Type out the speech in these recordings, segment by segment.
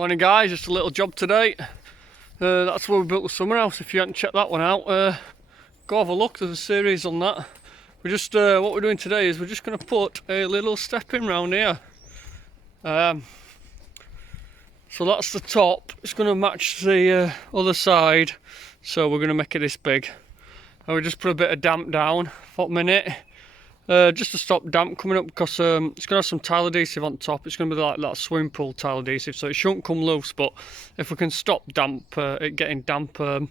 Morning guys, just a little job today. That's where we built the summer house. If you haven't checked that one out, go have a look. There's a series on that. We're just what we're doing today is we're just going to put a little step in round here. So that's the top. It's going to match the other side. So we're going to make it this big. And we just put a bit of damp down for a minute. Just to stop damp coming up, because it's going to have some tile adhesive on top. It's going to be like that swimming pool tile adhesive, so it shouldn't come loose, but if we can stop it getting damp, we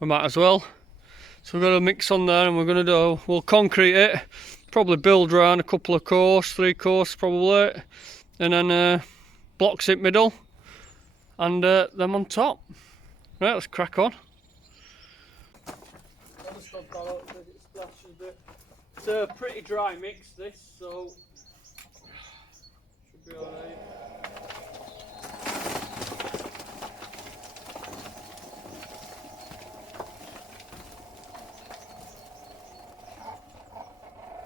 might as well. So we've got a mix on there, and we'll concrete it, probably build around a couple of course, 3 course probably, and then blocks in middle, and them on top. Right, let's crack on. It's a pretty dry mix this, so should be alright.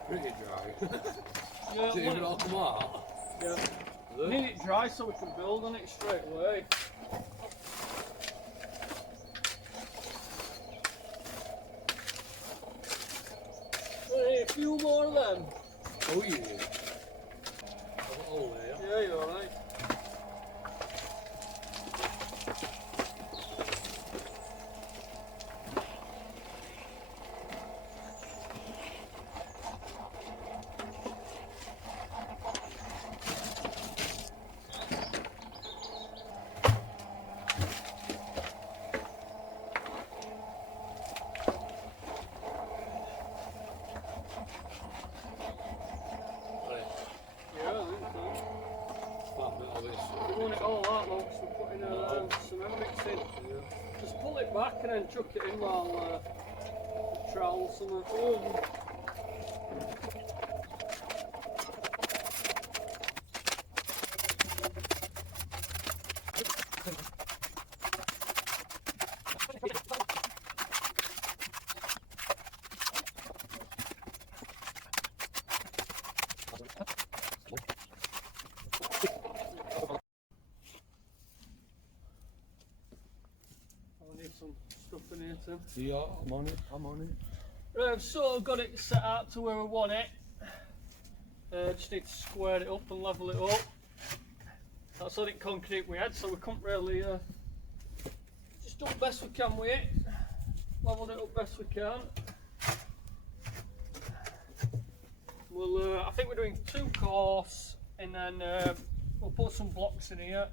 Pretty dry. Yeah, Did it all come out? Yeah. We need it dry so we can build on it straight away. A few more of them. Oh yeah. Oh yeah. Yeah, you're alright. Just pull it back and then chuck it in while the trowel somewhere. Oh. Some stuff in here too. Yeah, I'm on it. Right, I've sort of got it set out to where I want it. Just need to square it up and level it up. That's all the concrete we had, so we couldn't really just do the best we can with it. Leveled it up best we can. We'll I think we're doing 2 course, and then we'll put some blocks in here.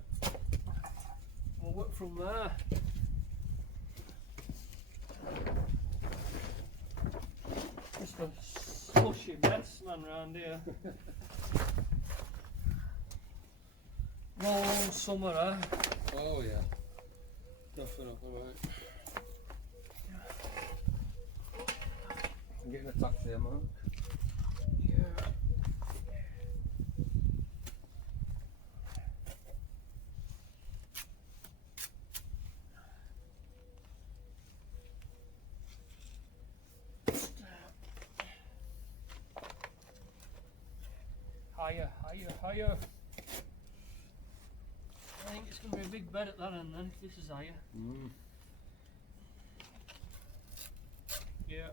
We'll work from there. Just a slushy mess, man, round here. Roll summer, eh? Oh yeah. Definitely right. I'm getting attacked there, man. Yeah. Higher, higher, higher. I think it's going to be a big bed at that end then, if this is higher. Mm. Yeah.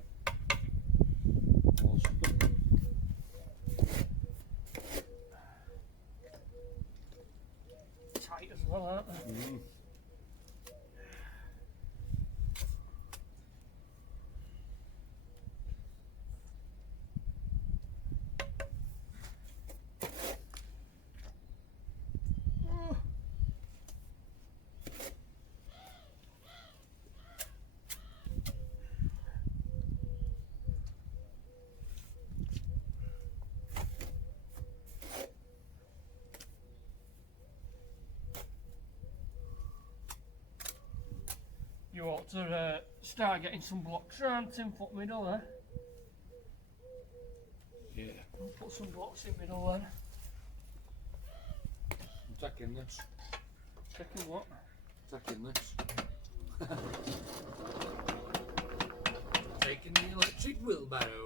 Awesome. Tight as well, aren't they? Mm. You ought to start getting some blocks around 10 foot middle there. Yeah. We'll put some blocks in middle then. I'm taking this. Checking what? Taking this. Taking the electric wheelbarrow.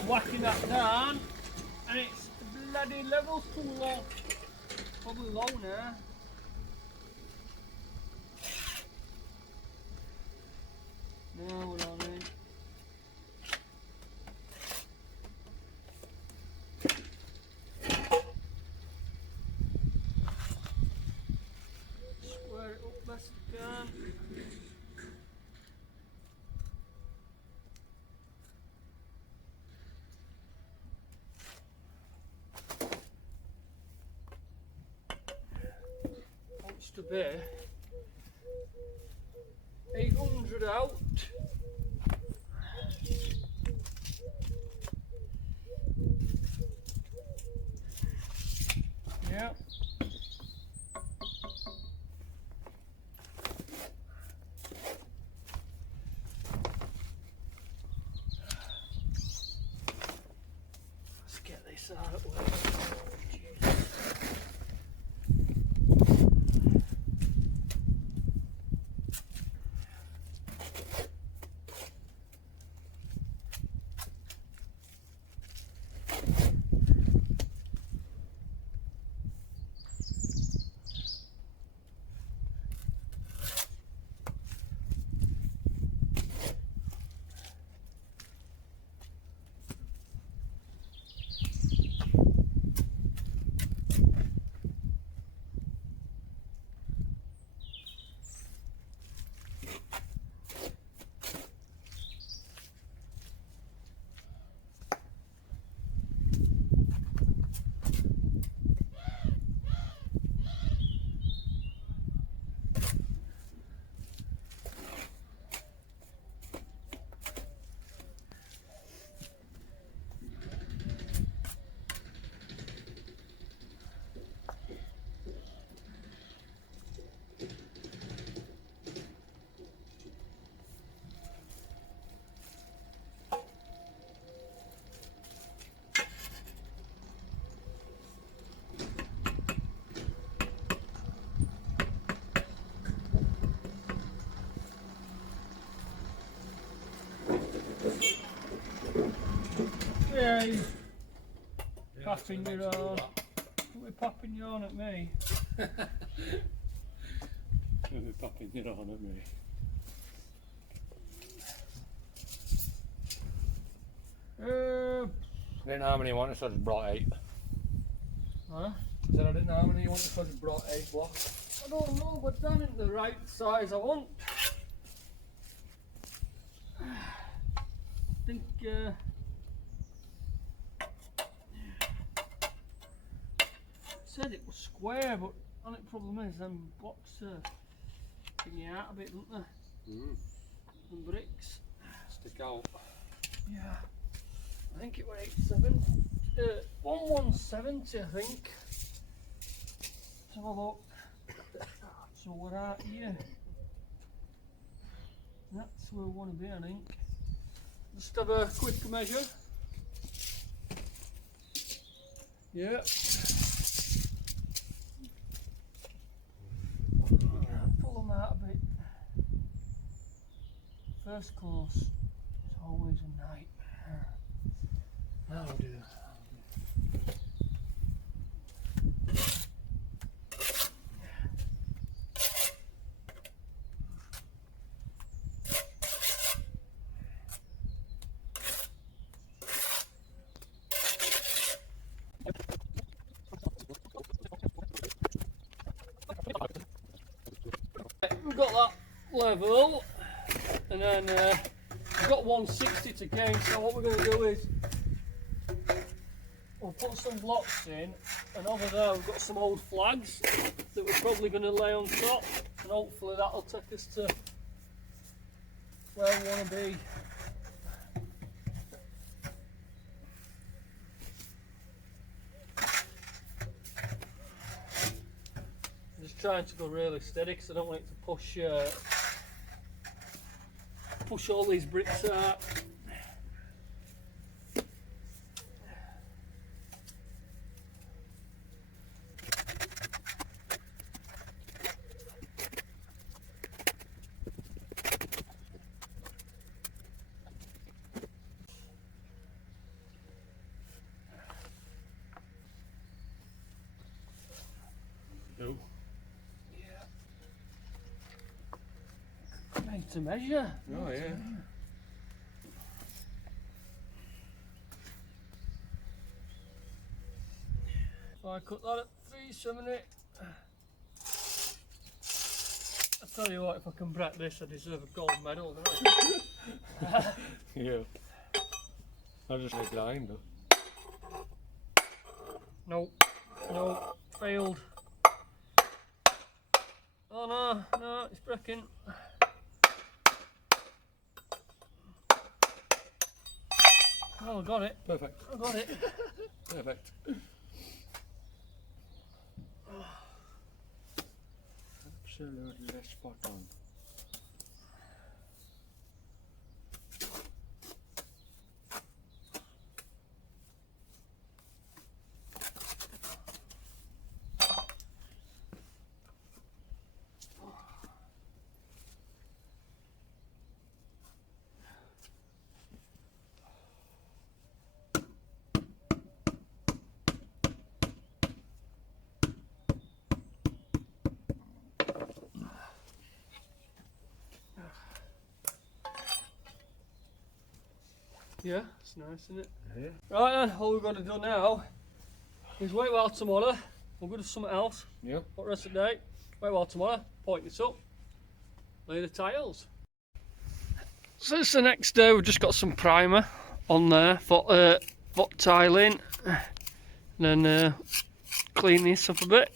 I'm whacking that down, and it's bloody level too low. Probably low now. Now we're on in. Square it up best I can. Wants to be 800 out. Yeah. Let's get this out of the way. Yeah, he's popping your on. We're popping you on at me. We're popping it on at me. I didn't know how many you wanted, so I just brought 8. Huh? I said I didn't know how many you wanted, so I just brought 8 blocks. I don't know, but that ain't the right size I want. I think said it was square, but the only problem is them blocks sticking you out a bit, don't they? And bricks. Stick out. Yeah. I think it was 87. 1170, I think. Let's have a look. So we're out here. That's where we want to be, I think. Just have a quick measure. Yeah. Pull them out a bit. First course is always a nightmare. That'll do. We've got that level, and then we've got 160 to gain, so what we're going to do is we'll put some blocks in, and over there we've got some old flags that we're probably going to lay on top, and hopefully that'll take us to where we want to be. I'm just trying to go really steady because I don't want it to push all these bricks out. Made to measure. Oh yeah. So I cut that at 370. I tell you what, if I can break this, I deserve a gold medal, don't I? Yeah. I just like lying though. Nope. Nope. Failed. Oh no, no, it's breaking. Oh, I got it. Perfect. I got it. Perfect. Absolutely spot on. Yeah, it's nice, isn't it? Yeah. Right then, all we've got to do now is wait while tomorrow. We'll go to something else. Yep. What rest of the day? Wait while tomorrow. Point this up. Lay the tiles. So it's the next day. We've just got some primer on there for tiling. And then clean this up a bit.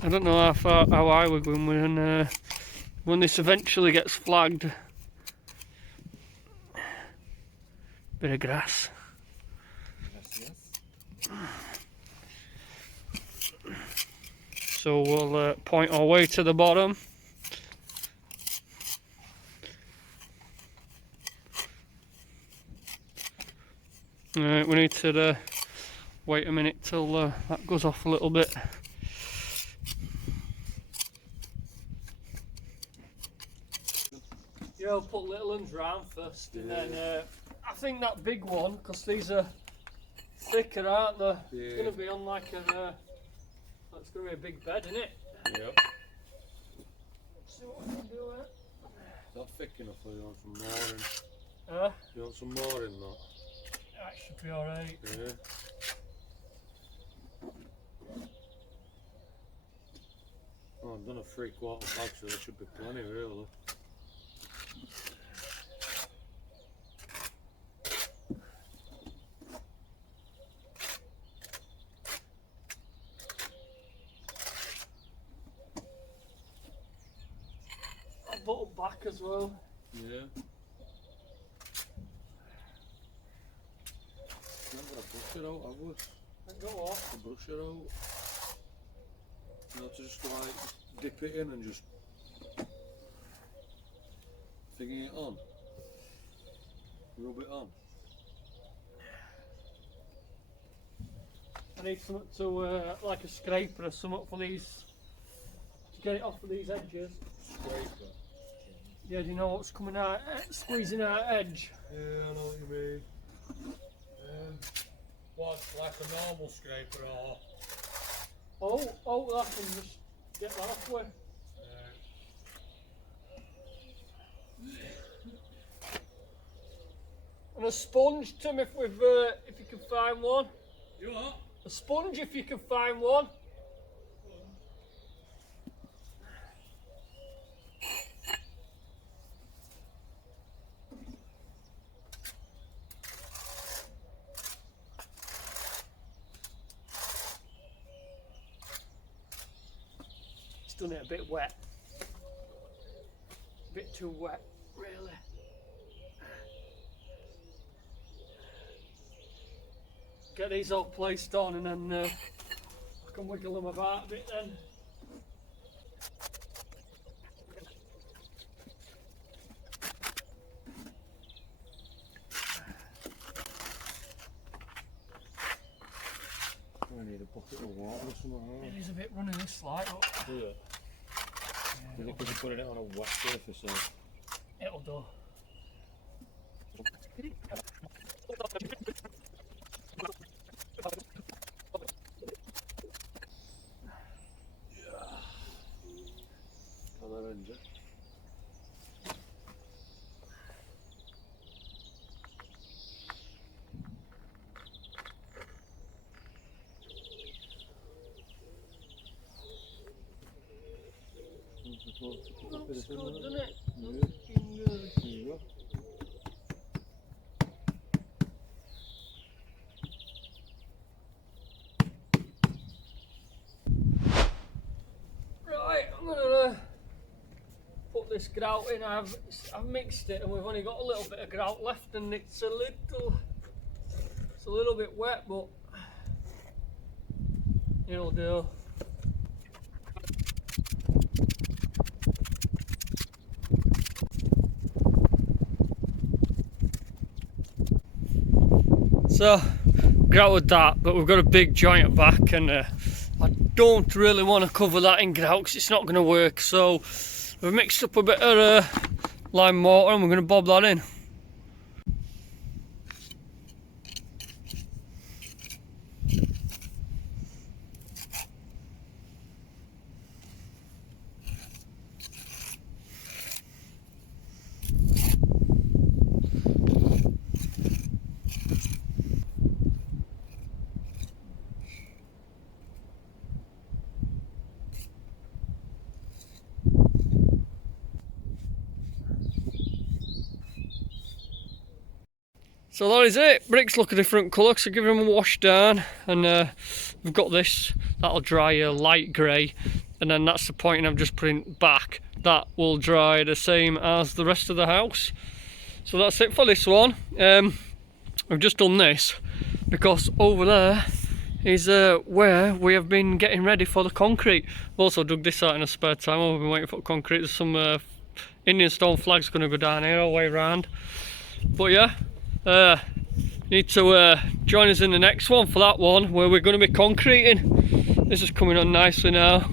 I don't know how high we're going when this eventually gets flagged. Bit of grass. Yes, yes. So we'll point our way to the bottom. We need to wait a minute till that goes off a little bit. Yeah, I'll put little ones round first, and then I think that big one, because these are thicker, aren't they? Yeah. It's going to be on like a. That's going to be a big bed, isn't it? Yep. See what we can do with it. Not thick enough for you want some more in. You want some more in that? That should be alright. Yeah. Oh, I've done a 3/4 bag, so there should be plenty really. I'll bottle back as well. Yeah. Never got a brush it out, have we? And go off. A brush it out. You know, to just go like dip it in and just thingy it on. Rub it on. I need something to, like a scraper or something for these, to get it off of these edges. Scraper. Yeah, do you know what's coming out, squeezing out edge? Yeah, I know what you mean. What, like a normal scraper or? Oh, that can just get that off with. And a sponge, Tim, if you can find one. You what? A sponge, if you can find one. It's done it a bit wet. A bit too wet, really. Get these all placed on and then I can wiggle them about a bit then. I need a bucket of water or something. It is a bit running this light up. Yeah. Is it because you're putting it on a wet surface or? It'll do. Looks good, doesn't it? Yeah. Looking good. There you go. Right, I'm gonna put this grout in. I've mixed it, and we've only got a little bit of grout left, and it's a little bit wet, but it'll do. So, grouted that, but we've got a big joint at back, and I don't really want to cover that in grout because it's not going to work. So, we've mixed up a bit of lime mortar, and we're going to bob that in. So that is it. Bricks look a different colour, so give them a wash down, and we've got this. That'll dry a light grey, and then that's the point I've just putting back. That will dry the same as the rest of the house. So that's it for this one. We've just done this because over there is where we have been getting ready for the concrete. I've also dug this out in a spare time while we've been waiting for concrete. There's some Indian stone flags going to go down here all the way around. But yeah. Need to join us in the next one for that one where we're going to be concreting. This is coming on nicely now.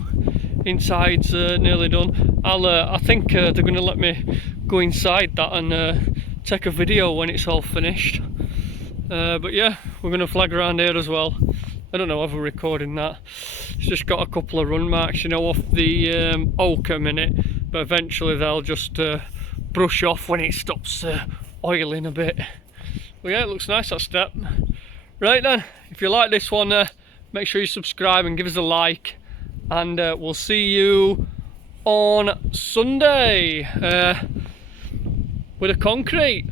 Inside's nearly done. I think they're going to let me go inside that and take a video when it's all finished. But yeah, we're going to flag around here as well. I don't know if we're recording that. It's just got a couple of run marks, you know, off the oak a minute, but eventually they'll just brush off when it stops oiling a bit. Well, yeah, it looks nice, that step. Right then, if you like this one, make sure you subscribe and give us a like, and we'll see you on Sunday with a concrete.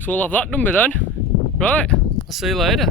So we'll have that done by then. Right, I'll see you later.